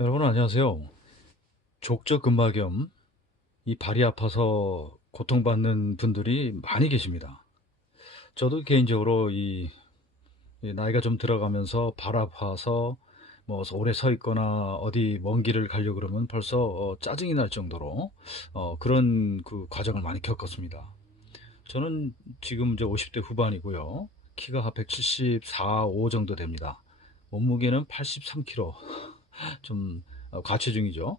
여러분 안녕하세요. 족저근막염 이 발이 아파서 고통받는 분들이 많이 계십니다. 저도 개인적으로 이, 이 나이가 좀 들어가면서 발 아파서 뭐 오래 서 있거나 어디 먼 길을 가려고 그러면 벌써 어, 짜증이 날 정도로 어, 그런 그 과정을 많이 겪었습니다. 저는 지금 이제 50대 후반이고요. 키가 174, 5 정도 됩니다. 몸무게는 83kg. 좀 어, 과체중이죠.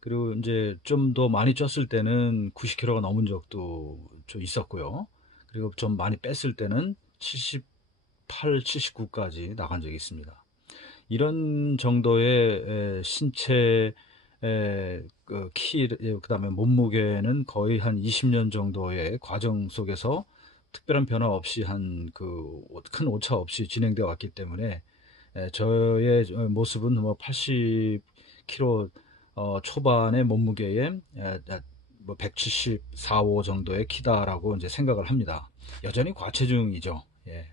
그리고 이제 좀 더 많이 쪘을 때는 90kg가 넘은 적도 좀 있었고요. 그리고 좀 많이 뺐을 때는 78, 79까지 나간 적이 있습니다. 이런 정도의 신체 그 키, 그 다음에 몸무게는 거의 한 20년 정도의 과정 속에서 특별한 변화 없이 한 그 큰 오차 없이 진행되어 왔기 때문에 저의 모습은 뭐 80kg 어, 초반의 몸무게에 뭐 174, 5 정도의 키다라고 이제 생각을 합니다. 여전히 과체중이죠. 예.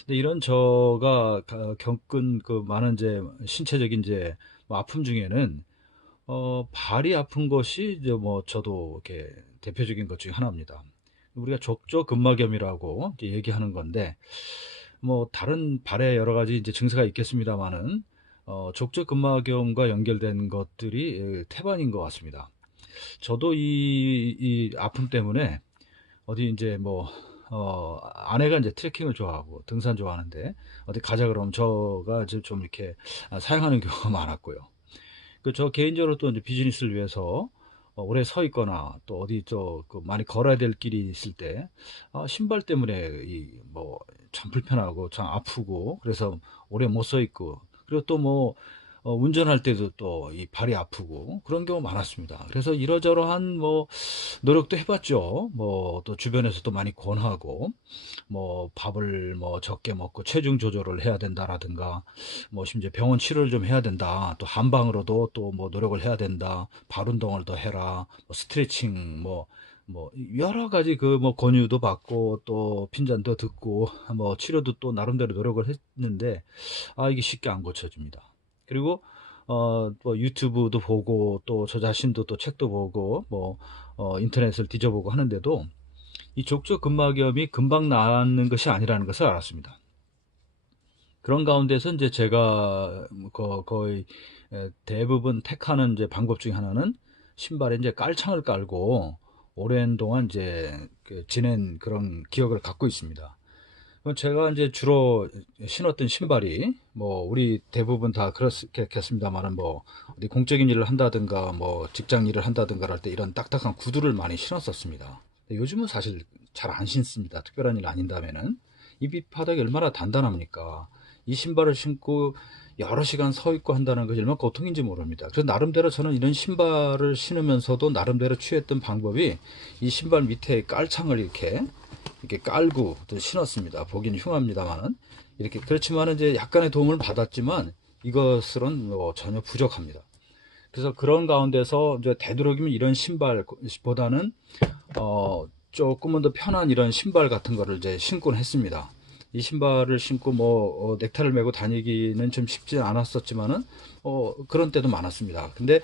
근데 이런 저가 겪은 그 많은 이제 신체적인 이제 뭐 아픔 중에는 어, 발이 아픈 것이 이제 뭐 저도 이렇게 대표적인 것 중에 하나입니다. 우리가 족저근막염이라고 얘기하는 건데 뭐 다른 발에 여러 가지 이제 증세가 있겠습니다만은 어, 족저근막염과 연결된 것들이 예, 태반인 것 같습니다. 저도 이, 이 아픔 때문에 어디 이제 뭐 어, 아내가 이제 트레킹을 좋아하고 등산 좋아하는데 어디 가자 그러면 저가 이제 좀 이렇게 사용하는 경우가 많았고요. 그 저 개인적으로 또 이제 비즈니스를 위해서 어, 오래 서 있거나 또 어디 저그 많이 걸어야 될 길이 있을 때 아, 신발 때문에 이뭐 참 불편하고 참 아프고 그래서 오래 못 서 있고. 그리고 또뭐 어, 운전할 때도 또 이 발이 아프고 그런 경우 많았습니다. 그래서 이러저러한 뭐 노력도 해봤죠. 뭐 또 주변에서도 많이 권하고 뭐 밥을 뭐 적게 먹고 체중 조절을 해야 된다라든가 뭐 심지어 병원 치료를 좀 해야 된다. 또 한방으로도 또 뭐 노력을 해야 된다. 발 운동을 더 해라. 뭐 스트레칭 뭐뭐 여러 가지 그 뭐 권유도 받고 또 핀잔도 듣고 뭐 치료도 또 나름대로 노력을 했는데 아 이게 쉽게 안 고쳐집니다. 그리고 어 뭐 유튜브도 보고 또 저 자신도 또 책도 보고 뭐 어 인터넷을 뒤져보고 하는데도 이 족저 근막염이 금방 나는 것이 아니라는 것을 알았습니다. 그런 가운데서 이제 제가 거의 대부분 택하는 이제 방법 중에 하나는 신발에 이제 깔창을 깔고 오랜 동안 이제 그 지낸 그런 기억을 갖고 있습니다. 제가 이제 주로 신었던 신발이 뭐 우리 대부분 다 그렇겠습니다만은 뭐 어디 공적인 일을 한다든가 뭐 직장 일을 한다든가 할 때 이런 딱딱한 구두를 많이 신었었습니다. 요즘은 사실 잘 안 신습니다. 특별한 일 아닌다면은 이 밑바닥이 얼마나 단단합니까? 이 신발을 신고 여러 시간 서 있고 한다는 것이 얼마나 고통인지 모릅니다. 그래서 나름대로 저는 이런 신발을 신으면서도 나름대로 취했던 방법이 이 신발 밑에 깔창을 이렇게 이렇게 깔고 신었습니다. 보긴 흉합니다만은 이렇게 그렇지만 이제 약간의 도움을 받았지만 이것은 뭐 전혀 부족합니다. 그래서 그런 가운데서 이제 되도록이면 이런 신발보다는 어 조금은 더 편한 이런 신발 같은 거를 이제 신곤 했습니다. 이 신발을 신고 뭐 어, 넥타이를 메고 다니기는 좀 쉽지 않았었지만은 어, 그런 때도 많았습니다. 근데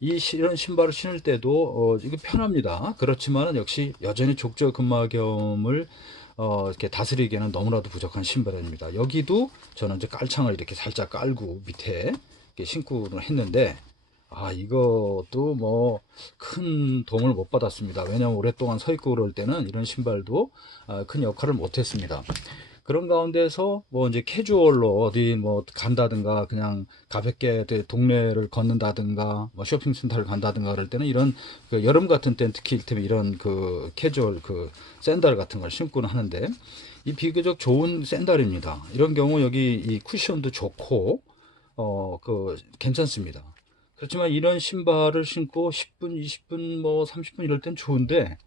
이 이런 신발을 신을 때도 어, 이게 편합니다. 그렇지만은 역시 여전히 족저 근막염을 어, 이렇게 다스리기에는 너무나도 부족한 신발입니다. 여기도 저는 이제 깔창을 이렇게 살짝 깔고 밑에 신고를 했는데 아 이것도 뭐 큰 도움을 못 받았습니다. 왜냐하면 오랫동안 서 있고 그럴 때는 이런 신발도 아, 큰 역할을 못 했습니다. 그런 가운데서 뭐 이제 캐주얼로 어디 뭐 간다든가 그냥 가볍게 동네를 걷는다든가 뭐 쇼핑센터를 간다든가 그럴 때는 이런 그 여름 같은 때는 특히 일테면 이런 그 캐주얼 그 샌들 같은 걸 신고는 하는데 이 비교적 좋은 샌들입니다. 이런 경우 여기 이 쿠션도 좋고 어 그 괜찮습니다. 그렇지만 이런 신발을 신고 10분, 20분, 뭐 30분 이럴 땐 좋은데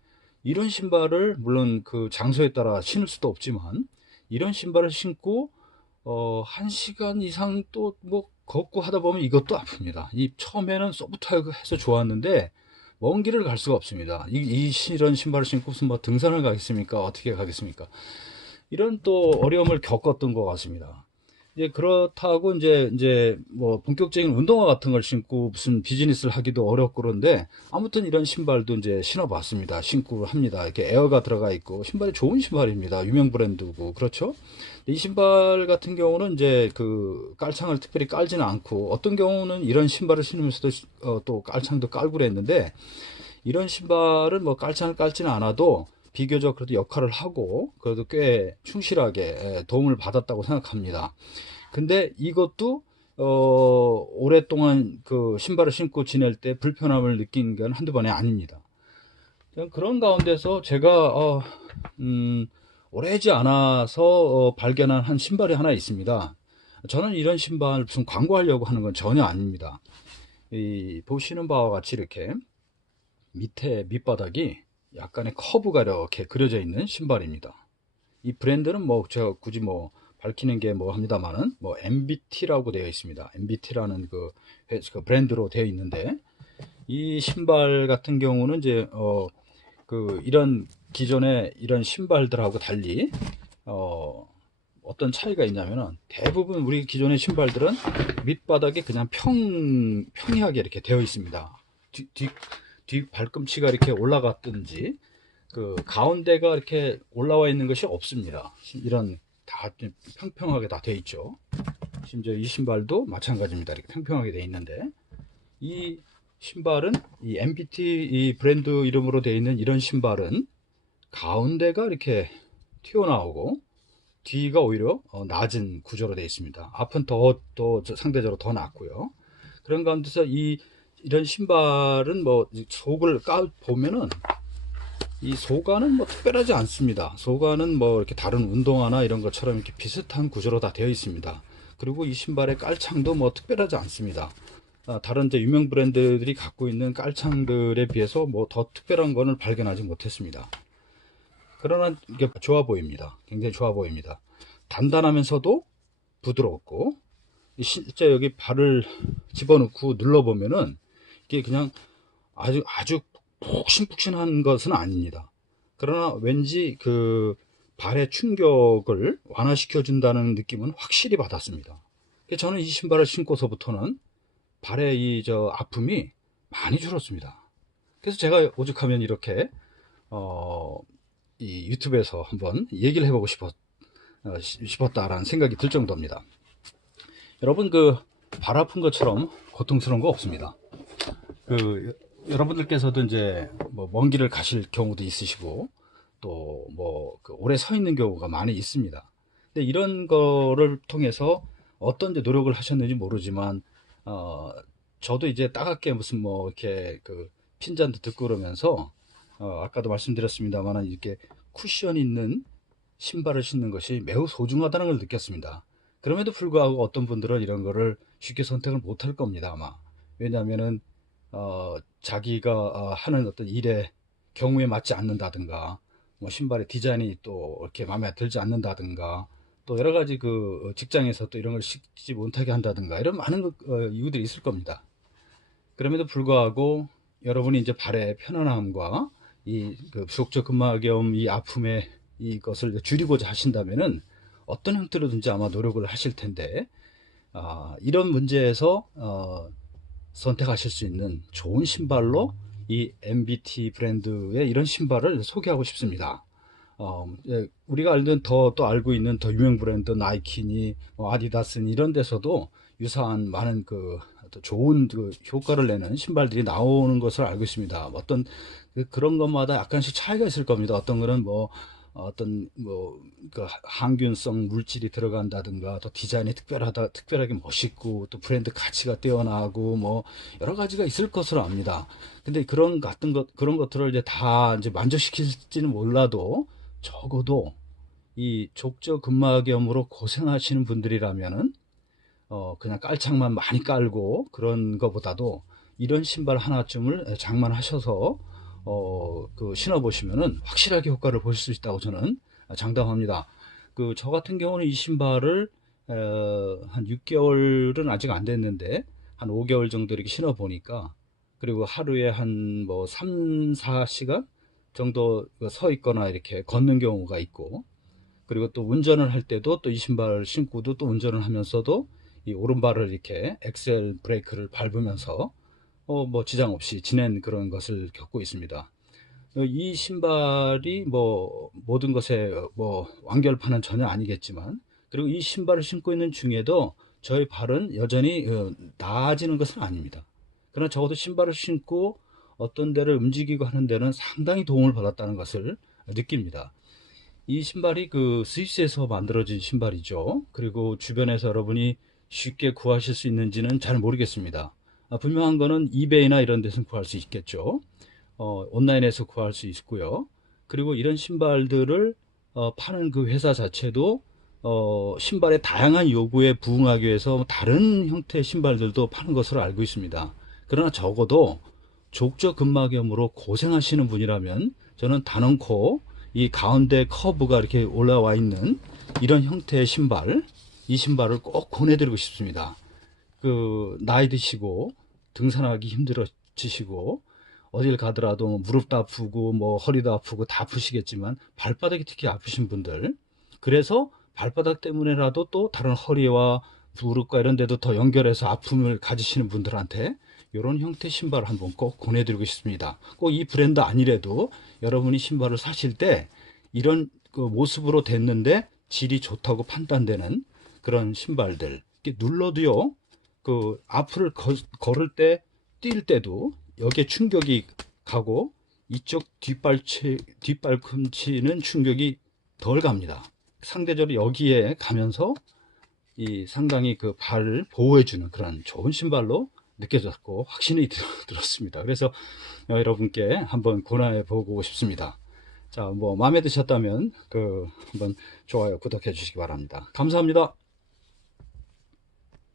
이런 신발을 물론 그 장소에 따라 신을 수도 없지만 이런 신발을 신고 어, 한 시간 이상 또 뭐 걷고 하다 보면 이것도 아픕니다. 이 처음에는 소프트해서 좋았는데 먼 길을 갈 수가 없습니다. 이, 이 이런 신발을 신고 무슨 뭐 등산을 가겠습니까? 어떻게 가겠습니까? 이런 또 어려움을 겪었던 것 같습니다. 이제 그렇다고 이제 이제 뭐 본격적인 운동화 같은 걸 신고 무슨 비즈니스를 하기도 어렵고 그런데 아무튼 이런 신발도 이제 신어봤습니다. 신고 합니다. 이렇게 에어가 들어가 있고 신발이 좋은 신발입니다. 유명 브랜드고 그렇죠. 이 신발 같은 경우는 이제 그 깔창을 특별히 깔지는 않고 어떤 경우는 이런 신발을 신으면서도 어, 또 깔창도 깔고 그랬는데 이런 신발은 뭐 깔창을 깔지는 않아도 비교적 그래도 역할을 하고 그래도 꽤 충실하게 예, 도움을 받았다고 생각합니다. 근데 이것도 어, 오랫동안 그 신발을 신고 지낼 때 불편함을 느낀 건 한두 번이 아닙니다. 그런 가운데서 제가 어, 음, 오래지 않아서 어, 발견한 한 신발이 하나 있습니다. 저는 이런 신발 무슨 광고하려고 하는 건 전혀 아닙니다. 이 보시는 바와 같이 이렇게 밑에 밑바닥이 약간의 커브가 이렇게 그려져 있는 신발입니다. 이 브랜드는 뭐 제가 굳이 뭐 밝히는 게 뭐 합니다만은 뭐 MBT라고 되어 있습니다. MBT라는 그, 그 브랜드로 되어 있는데 이 신발 같은 경우는 이제 어 그 이런 기존의 이런 신발들하고 달리 어 어떤 차이가 있냐면은 대부분 우리 기존의 신발들은 밑바닥이 그냥 평 평이하게 이렇게 되어 있습니다. 뒤, 뒤, 뒤 발꿈치가 이렇게 올라갔든지 그 가운데가 이렇게 올라와 있는 것이 없습니다. 이런 다 평평하게 다 되어 있죠. 심지어 이 신발도 마찬가지입니다. 이렇게 평평하게 되어 있는데 이 신발은 이 MBT 이 브랜드 이름으로 되어 있는 이런 신발은 가운데가 이렇게 튀어나오고 뒤가 오히려 어, 낮은 구조로 되어 있습니다. 앞은 더, 더 상대적으로 더 낮고요. 그런 가운데서 이 이런 신발은 뭐 속을 까 보면은 이 소가는 뭐 특별하지 않습니다. 소가는 뭐 이렇게 다른 운동화나 이런 것처럼 이렇게 비슷한 구조로 다 되어 있습니다. 그리고 이 신발의 깔창도 뭐 특별하지 않습니다. 아, 다른 이제 유명 브랜드들이 갖고 있는 깔창들에 비해서 뭐 더 특별한 거는 발견하지 못했습니다. 그러나 이게 좋아 보입니다. 굉장히 좋아 보입니다. 단단하면서도 부드럽고 실제 여기 발을 집어넣고 눌러보면은 이게 그냥 아주 아주 푹신푹신한 것은 아닙니다. 그러나 왠지 그 발의 충격을 완화시켜 준다는 느낌은 확실히 받았습니다. 저는 이 신발을 신고서부터는 발의 이 저 아픔이 많이 줄었습니다. 그래서 제가 오죽하면 이렇게 어, 이 유튜브에서 한번 얘기를 해보고 싶었, 어, 싶었다라는 생각이 들 정도입니다. 여러분 그 발 아픈 것처럼 고통스러운 거 없습니다. 그 여러분들께서도 이제 뭐 먼 길을 가실 경우도 있으시고 또뭐그 오래 서 있는 경우가 많이 있습니다. 근데 이런 거를 통해서 어떤 노력을 하셨는지 모르지만 어 저도 이제 따갑게 무슨 뭐 이렇게 그 핀잔도 듣고 그러면서 어 아까도 말씀드렸습니다만 이렇게 쿠션 있는 신발을 신는 것이 매우 소중하다는 걸 느꼈습니다. 그럼에도 불구하고 어떤 분들은 이런 거를 쉽게 선택을 못할 겁니다 아마 왜냐하면은 어, 자기가 어, 하는 어떤 일의 경우에 맞지 않는다든가 뭐 신발의 디자인이 또 이렇게 마음에 들지 않는다든가 또 여러 가지 그 직장에서 또 이런 걸 신지 못하게 한다든가 이런 많은 어, 이유들이 있을 겁니다. 그럼에도 불구하고 여러분이 이제 발의 편안함과 이 그 부속적 근막염 이 아픔의 이것을 줄이고자 하신다면은 어떤 형태로든지 아마 노력을 하실 텐데 아, 이런 문제에서 어, 선택하실 수 있는 좋은 신발로 이 MBT 브랜드의 이런 신발을 소개하고 싶습니다. 어, 예, 우리가 알던 더 또 알고 있는 더 유명 브랜드 나이키니 뭐 아디다스니 이런 데서도 유사한 많은 그 좋은 그 효과를 내는 신발들이 나오는 것을 알고 있습니다. 어떤 그 그런 것마다 약간씩 차이가 있을 겁니다. 어떤 거는 뭐 어떤 뭐 그 항균성 물질이 들어간다든가 또 디자인이 특별하다 특별하게 멋있고 또 브랜드 가치가 뛰어나고 뭐 여러 가지가 있을 것으로 압니다. 근데 그런 같은 것 그런 것들을 이제 다 이제 만족시킬지는 몰라도 적어도 이 족저 근막염으로 고생하시는 분들이라면은 어 그냥 깔창만 많이 깔고 그런 것보다도 이런 신발 하나쯤을 장만하셔서 어, 그 신어보시면은 확실하게 효과를 보실 수 있다고 저는 장담합니다. 그, 저 같은 경우는 이 신발을, 어, 한 6개월은 아직 안 됐는데, 한 5개월 정도 이렇게 신어 보니까, 그리고 하루에 한 뭐 3, 4시간 정도 서 있거나 이렇게 걷는 경우가 있고, 그리고 또 운전을 할 때도 또 이 신발을 신고도 또 운전을 하면서도 이 오른발을 이렇게 엑셀 브레이크를 밟으면서 어, 뭐 지장 없이 지낸 그런 것을 겪고 있습니다. 어, 이 신발이 뭐 모든 것에 뭐 완결판은 전혀 아니겠지만 그리고 이 신발을 신고 있는 중에도 저의 발은 여전히 어, 나아지는 것은 아닙니다. 그러나 적어도 신발을 신고 어떤 데를 움직이고 하는 데는 상당히 도움을 받았다는 것을 느낍니다. 이 신발이 그 스위스에서 만들어진 신발이죠. 그리고 주변에서 여러분이 쉽게 구하실 수 있는지는 잘 모르겠습니다. 아, 분명한 거는 이베이나 이런 데서 구할 수 있겠죠. 어, 온라인에서 구할 수 있고요. 그리고 이런 신발들을 어, 파는 그 회사 자체도 어, 신발의 다양한 요구에 부응하기 위해서 다른 형태의 신발들도 파는 것으로 알고 있습니다. 그러나 적어도 족저 근막염으로 고생하시는 분이라면 저는 단언코 이 가운데 커브가 이렇게 올라와 있는 이런 형태의 신발, 이 신발을 꼭 권해드리고 싶습니다. 그 나이 드시고 등산하기 힘들어지시고 어딜 가더라도 뭐 무릎도 아프고 뭐 허리도 아프고 다 아프시겠지만 발바닥이 특히 아프신 분들 그래서 발바닥 때문에라도 또 다른 허리와 무릎과 이런 데도 더 연결해서 아픔을 가지시는 분들한테 이런 형태 신발을 한번 꼭 권해드리고 싶습니다. 꼭 이 브랜드 아니래도 여러분이 신발을 사실 때 이런 그 모습으로 됐는데 질이 좋다고 판단되는 그런 신발들 이렇게 눌러도요 그 앞을 거, 걸을 때 뛸 때도 여기에 충격이 가고 이쪽 뒷발치 뒷발꿈치는 충격이 덜 갑니다. 상대적으로 여기에 가면서 이 상당히 그 발을 보호해주는 그런 좋은 신발로 느껴졌고 확신이 들었습니다. 그래서 여러분께 한번 권해 보고 싶습니다. 자, 뭐 마음에 드셨다면 그 한번 좋아요, 구독해 주시기 바랍니다. 감사합니다.